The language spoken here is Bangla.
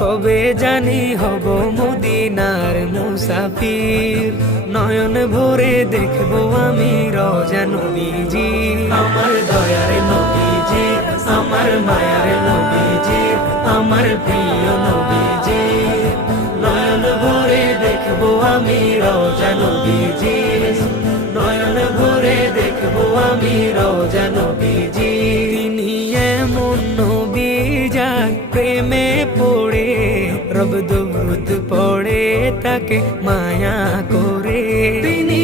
কবে জানি হব মদিনার মুসাফির, নয়ন ভরে দেখবো আমি রওজা নবীজি। আমার দয়ার নবীজি, আমার মায়ার নবীজি, আমার প্রিয় নবীজি, নয়ন ভরে দেখবো আমি রওজা নবীজি, নয়ন ভরে দেখবো আমি রওজা নবীজি। তিনি এমন নবী যার প্রেমে পড়ে রব দরুদ পড়ে তাকে মায়া করে। তিনি